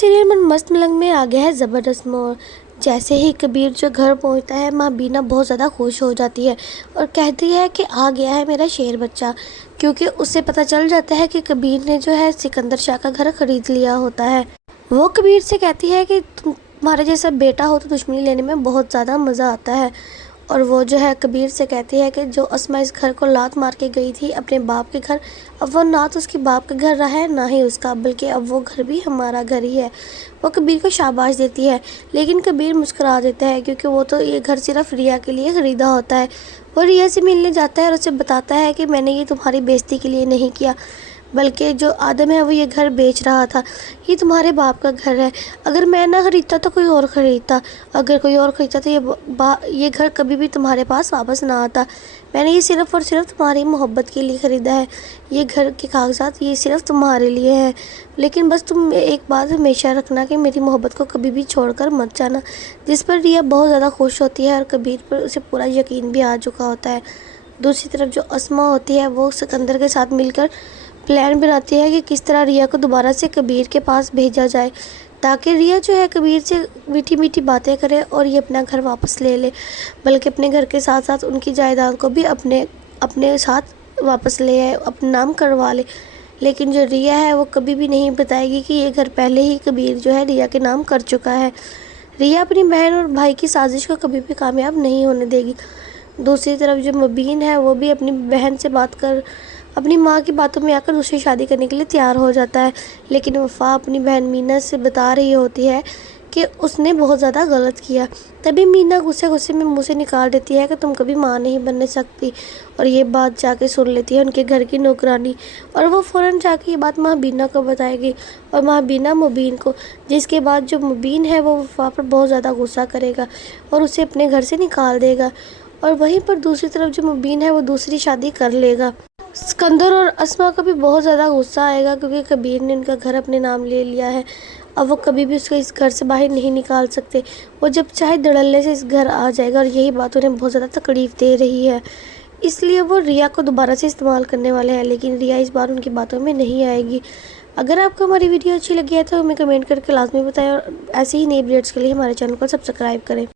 Serial मन मस्त मलंग में आ गया है ज़बरदस्त मोड़। जैसे ही कबीर जो घर पहुंचता है, माँ बीना बहुत ज़्यादा खुश हो जाती है और कहती है कि आ गया है मेरा शेर बच्चा, क्योंकि उससे पता चल जाता है कि कबीर ने जो है सिकंदर शाह का घर खरीद लिया होता है। वो कबीर से कहती है कि तुम्हारे जैसा बेटा हो तो दुश्मनी लेने में बहुत ज़्यादा मज़ा आता है। और वो जो है कबीर से कहती है कि जो अस्मा इस घर को लात मार के गई थी अपने बाप के घर, अब वो ना तो उसके बाप का घर रहा है ना ही उसका, बल्कि अब वो घर भी हमारा घर ही है। वो कबीर को शाबाश देती है, लेकिन कबीर मुस्कुरा देता है क्योंकि वो तो ये घर सिर्फ रिया के लिए ख़रीदा होता है। वो रिया से मिलने जाता है और उसे बताता है कि मैंने ये तुम्हारी बेइज्जती के लिए नहीं किया, बल्कि जो आदम है वो ये घर बेच रहा था। ये तुम्हारे बाप का घर है, अगर मैं ना ख़रीदता तो कोई और ख़रीदता, अगर कोई और ख़रीदता तो ये घर कभी भी तुम्हारे पास वापस ना आता। मैंने ये सिर्फ़ और सिर्फ तुम्हारी मोहब्बत के लिए ख़रीदा है। ये घर के कागजात ये सिर्फ तुम्हारे लिए हैं, लेकिन बस तुम एक बात हमेशा रखना कि मेरी मोहब्बत को कभी भी छोड़कर मत जाना। जिस पर रिया बहुत ज़्यादा खुश होती है और कबीर पर उसे पूरा यकीन भी आ चुका होता है। दूसरी तरफ जो अस्मा होती है वो सिकंदर के साथ मिलकर प्लान बनाती है कि किस तरह रिया को दोबारा से कबीर के पास भेजा जाए, ताकि रिया जो है कबीर से मीठी मीठी बातें करे और ये अपना घर वापस ले ले, बल्कि अपने घर के साथ साथ उनकी जायदाद को भी अपने साथ वापस ले आए, अपने नाम करवा ले। लेकिन जो रिया है वो कभी भी नहीं बताएगी कि ये घर पहले ही कबीर जो है रिया के नाम कर चुका है। रिया अपनी बहन और भाई की साजिश को कभी भी कामयाब नहीं होने देगी। दूसरी तरफ जो मुबीन है वो भी अपनी बहन से बात कर अपनी माँ की बातों में आकर दूसरी शादी करने के लिए तैयार हो जाता है, लेकिन वफ़ा अपनी बहन मीना से बता रही होती है कि उसने बहुत ज़्यादा गलत किया। तभी मीना गुस्से गुस्से में मुँह से निकाल देती है कि तुम कभी माँ नहीं बनने सकती, और ये बात जाके सुन लेती है उनके घर की नौकरानी, और वो फ़ौरन जाके ये बात माँ बीना को बताएगी और माँ बीना मुबीन को, जिसके बाद जो मुबीन है वो वफ़ा पर बहुत ज़्यादा गुस्सा करेगा और उसे अपने घर से निकाल देगा। और वहीं पर दूसरी तरफ जो मुबीन है वो दूसरी शादी कर लेगा। सिकंदर और अस्मा को भी बहुत ज़्यादा गुस्सा आएगा क्योंकि कबीर ने उनका घर अपने नाम ले लिया है। अब वो कभी भी उसको इस घर से बाहर नहीं निकाल सकते। वो जब चाहे धड़ल्ले से इस घर आ जाएगा और यही बात उन्हें बहुत ज़्यादा तकलीफ़ दे रही है। इसलिए वो रिया को दोबारा से इस्तेमाल करने वाले हैं, लेकिन रिया इस बार उनकी बातों में नहीं आएगी। अगर आपको हमारी वीडियो अच्छी लगी है तो हमें कमेंट करके लाजमी बताएं, और ऐसे ही नई अपडेट्स के लिए हमारे चैनल को सब्सक्राइब करें।